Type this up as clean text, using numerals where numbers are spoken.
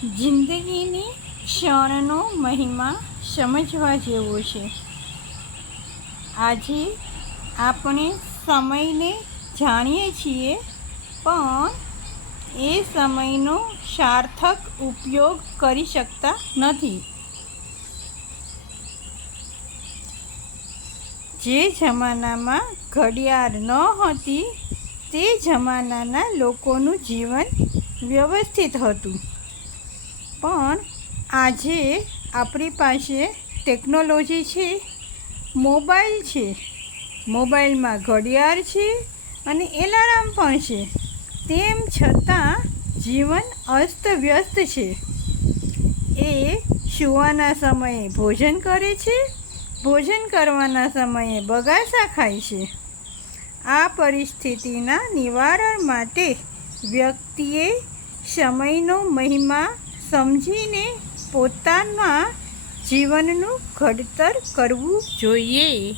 જિંદગીની ક્ષણનો મહિમા સમજવા જેવો છે. આજે આપણે સમયને જાણીએ છીએ, પણ એ સમયનો સાર્થક ઉપયોગ કરી શકતા નથી. જે જમાનામાં ઘડિયાળ ન હતી, તે જમાનાના લોકોનું જીવન વ્યવસ્થિત હતું. પણ આજે આપણી પાસે ટેકનોલોજી છે, મોબાઈલ છે. મોબાઈલમાં ઘડિયાળ છે અને એલાર્મ પણ છે. તેમ છતાં જીવન અસ્તવ્યસ્ત છે. એ સૂવાના સમયે ભોજન કરે છે, ભોજન કરવાના સમયે બગાસા ખાય છે. આ પરિસ્થિતિના નિવારણ માટે વ્યક્તિએ સમયનો મહિમા સમજીને પોતાના જીવનનું ઘડતર કરવું જોઈએ.